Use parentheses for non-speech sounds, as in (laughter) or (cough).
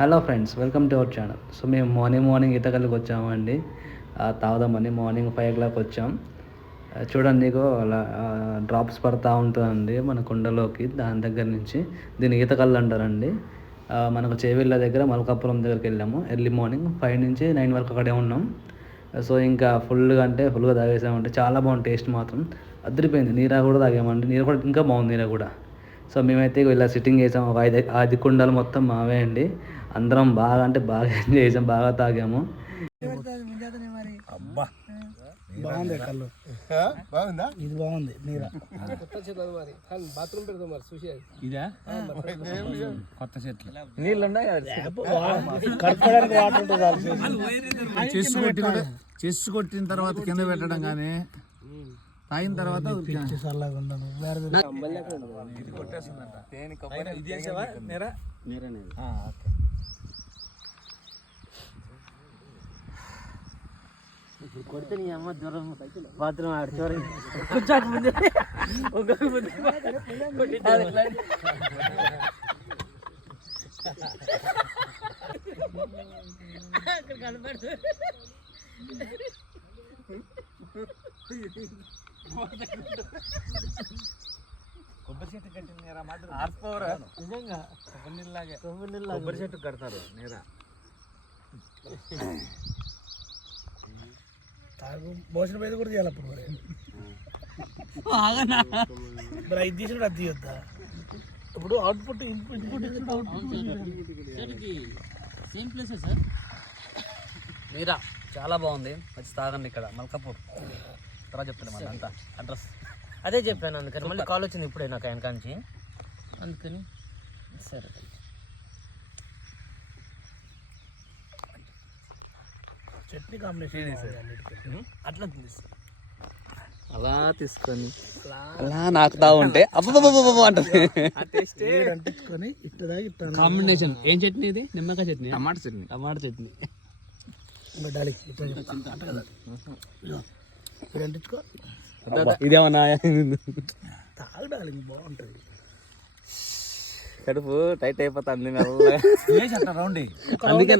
Hello friends welcome to our channel so మేము morning morning ఈతకల్లికి వచ్చామండి. తాగుదామని మార్నింగ్ ఫైవ్ ఓ క్లాక్ వచ్చాం. చూడండి నీకు అలా డ్రాప్స్ పడతా ఉంటుందండి మన కుండలోకి. దాని దగ్గర నుంచి దీన్ని ఈతకల్లు అంటారండి. మనకు చేవిళ్ళ దగ్గర మల్కాపురం దగ్గరికి వెళ్ళాము. ఎర్లీ మార్నింగ్ ఫైవ్ నుంచి నైన్ వరకు అక్కడే ఉన్నాం. సో ఇంకా ఫుల్గా అంటే ఫుల్గా తాగేసామంటే చాలా బాగుంది. టేస్ట్ మాత్రం అదిరిపోయింది. నీరా కూడా తాగామండి. నీరు కూడా ఇంకా బాగుంది నీరా కూడా. సో మేమైతే ఇలా సిట్టింగ్ చేసాం. ఒక ఐదు ఐదు కుండలు మొత్తం మావే అండి. అందరం బాగా అంటే బాగా (laughs) ఎంజాయ్ చేసాం బాగా తాగాము. అబ్బా. బాగుంది కళ్ళు. బాగుందా? ఇది బాగుంది నీర. ఇదా? కొత్త చెట్లు. కడుక్కోవడానికి వాటర్ ఉంటుంది చాలు. చెస్ కొట్టి కూడా చెస్ కొట్టిన తర్వాత కింద పెట్టడం కానీ తాగిన తర్వాత వేరే కొడితే నీ అమ్మ దూరం బాత్రూమ్ ఆడు చూడండి కూర్చోక ముందు ఒక్కొక్క ముందు కొట్టించాలి ఇట్లా. అక్కడ కనపడుతుంది నిజంగా. కొబ్బరి నీళ్ళలాగా. కొబ్బరి చెట్టు కడతారు నేరా. తాగు భోజన మీద కూడా చేయాలి అప్పుడు మరి. మరి ఐదు అది తీయొద్దా? ఇప్పుడు అవుట్పుట్ ఇన్పుట్ అవుట్పుట్ సేమ్ ప్లేసే సార్. నీరా చాలా బాగుంది. వచ్చి తాగండి ఇక్కడ మల్కాపూర్. తర్వాత చెప్తాను మళ్ళీ అంతా. అడ్రస్. అదే చెప్పాను అందుకని. మళ్ళీ కాల్ వచ్చింది ఇప్పుడే నాకు ఆయన కాంచి. అందుకని. సరే. చట్నీ కాంబినేషన్ అట్లా అలా తీసుకొని. అలా నాకు తాగుంటే అబ్బబ్బబ్బబ్బ అంటది. అంటించుకొని ఇట్ట దాగి ఇట్ట కాంబినేషన్. ఏం చట్నీ ఇది? నిమ్మకాయ చట్నీ? టమాటా చట్నీ. టమాటా చట్నీ. డాలి అంటించుకో ఇదేమన్నా బాగుంటుంది. కడుపు టైట్ అయిపోతుంది మెల్లగా. అందుకే